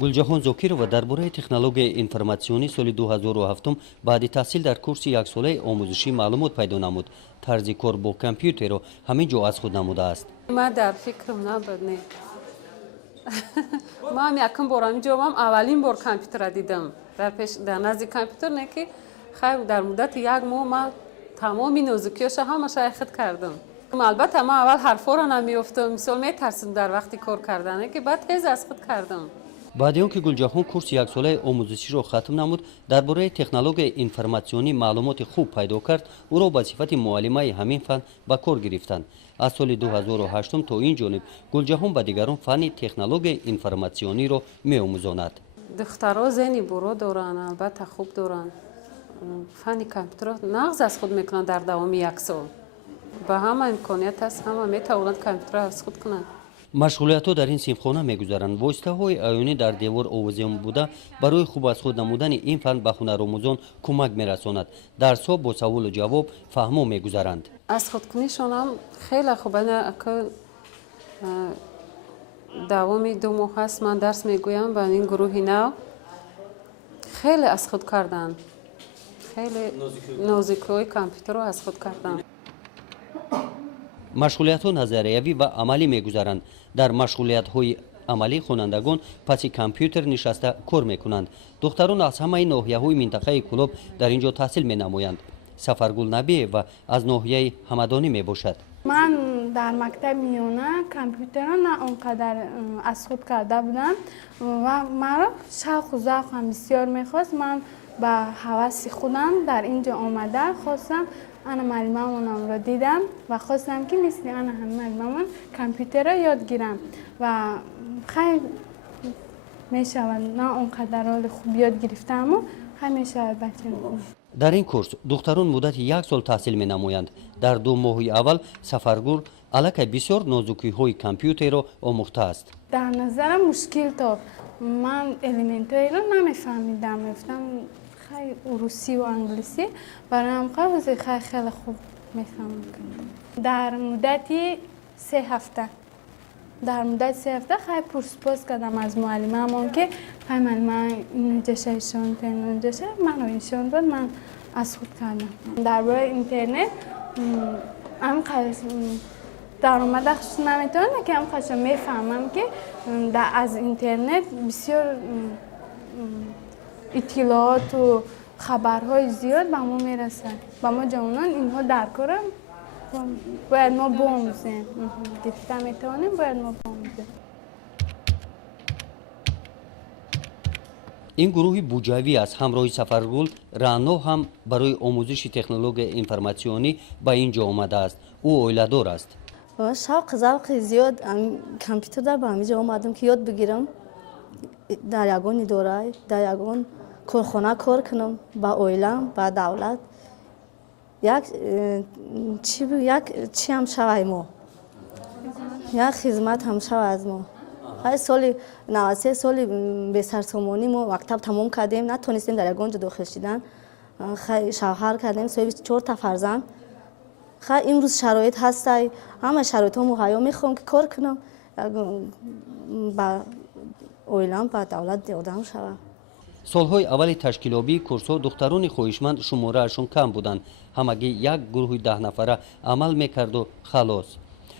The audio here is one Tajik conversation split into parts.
гулҷаҳон зокирова дар бораи технологияи информатсионӣ соли 2007 баъди таҳсил дар курси яксолаи омӯзишӣ маълумот пайдо намуд. тарзи кор бо компютерро ҳамин ҷо аз худ намудааст. ман дар фикрам набуд не ман якум бор амиҷомам аввалин бор компютера дидам дар назди компютер не ки хайр дар муддати як моҳ ман тамоми нозукиёша ҳамаша хит кардам. албатта ман аввал ҳарфоро намеёфтам, мисол метарсидам дар вақти кор кардане ки баъд тез аз худ кардам. баъди он ки гулҷаҳон курси яксолаи омӯзиширо хатм намуд, дар бораи технологияи информатсионӣ маълумоти хуб пайдо кард, ӯро ба сифати муаллимаи ҳамин фан ба кор гирифтанд. аз соли 2008 то ин ҷониб гулҷаҳон ба дигарон фанни технологияи информатсиониро меомӯзонад. духтаро зени буро доранд, албатта хуб доранд. фанни компютерро нағз аз худ мекунанд дар давоми як сол. ба ҳама имконият аст, ҳама метавонанд компютерро аз худ кунанд. машғулиятҳо дар ин синфхона мегузаранд. воситаҳои аёнӣ дар девор овозиён буда барои хуб аз худ намудани ин фан ба ҳунаромӯзон кӯмак мерасонад. дарсҳо бо саволу ҷавоб фаҳмо мегузаранд. аз худкунишонам хеле хуб давоми 2 моҳ ҳаст ман дарс мегӯям ба ин гурӯҳи нав. хеле аз худ карданд. хеле нозикиҳои компютерро аз худ карданд. машғулиятҳо назариявӣ ва амалӣ мегузаранд. дар машғулиятҳои амалӣ хонандагон паси компютер нишаста кор мекунанд. духтарон аз ҳамаи ноҳияҳои минтақаи Кӯлоб дар ин ҷо таҳсил менамоянд. Сафаргул Набиева аз ноҳияи Ҳамадонӣ мебошад. ман дар мактаби миёна компютерро на он қадар аз худ карда будам ва маро шавқу завқам бисёр мехост. ман ба ҳаваси худам дар ин ҷо омада хостам ана маълимамонамро дидам ва хостам ки мисли ана маълимамон компютерро ёд гирам ва хай мешавад на он қадар ҳоли хуб ёд гирифтаму хай мешавад бачаам. дар ин курс духтарон муддати 1 сол таҳсил менамоянд. дар 2 моҳи аввал Сафаргул аллакай бисёр нозукиҳои компютерро омӯхтааст. дар назарам мушкил тоб. ман элементҳоеро намефаҳмидам. мефтам хай русиву англисӣ бароям қавзи хай хеле хуб мефаҳмам. дар муддати 3 ҳафта хай пурсупос кардам аз муаллимамон ки хай маълимам инҷоша ишонтен инҷоша маро ишон буд ман аз худ кардам. дар бораи интернет даромадаш наметавонам ки ҳамқашо мефаҳмам ки аз интернет бисёр иттилооту хабарҳои зиёд ба мо мерасад. ба мо ҷавонон инҳо дар кора бояд мо бомӯзем. гирифта метавонем бояд мо бомӯзем. ин гурӯҳи буҷавӣ аз ҳамроҳи Сафаргул Раъно ҳам барои омӯзиши технологияи информатсионӣ ба ин ҷо омадааст. ӯ оиладор аст. шавқи завқи зиёд компютер дар ба ҳамиҷо омадам ки ёд бигирам дар ягон идора дар ягон корхона кор кунам ба оилам ба давлат як чӣ ҳам шавай мо як хизмат ҳам шавай аз мо. ҳай соли 93 соли бесарсомонӣ мо мактаб тамом кардем, натонистем дар ягон ҷо дохил шидан. хай шавҳар кардем, соҳиби 4 та фарзанд. хай имрӯз шароит ҳастай, ҳамаи шароитҳо муҳайё мехоҳам ки кор кунам ба оилам ба давлат одам шавам. солҳои аввали ташкилёбии курсҳо духтарони хоҳишманд шумораашон кам буданд. ҳамагӣ як гурӯҳи 10 нафара амал мекарду халос.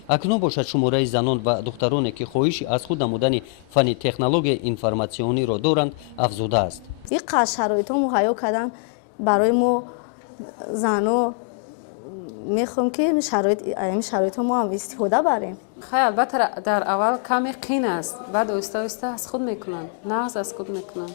акнун бошад шумораи занон ва духтароне ки хоҳиши аз худ намудани фанни технологияи информатсиониро доранд афзудааст. ин қадр шароитҳо муҳайё кардан барои мо зано мехоҳам ки ин шароитҳо мо ҳам истифода барем. хай албатта дар аввал каме қин аст, баъд оҳиста оҳиста аз худ мекунанд, нағз аз худ мекунанд.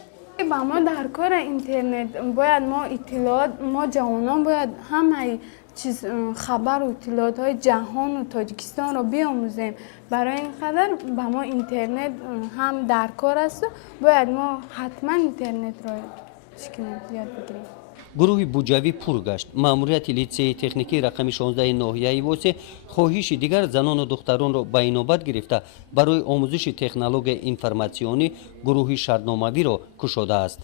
ба мо дар кори интернет бояд мо иттилоот мо ҷавонон бояд ҳамаи чиз хабару иттилоотҳои ҷаҳону Тоҷикистонро биомӯзем. барои ин қадар ба мо интернет ҳам дар кор асту бояд мо ҳатман интернетро ёд бигирем. гурӯҳи буҷавӣ пур гашт. маъмурияти литсеи техникии рақами 16 ноҳияи Восе хоҳиши дигар занону духтаронро ба инобат гирифта барои омӯзиши технологияи информатсионӣ гурӯҳи шартномавиро кушодааст.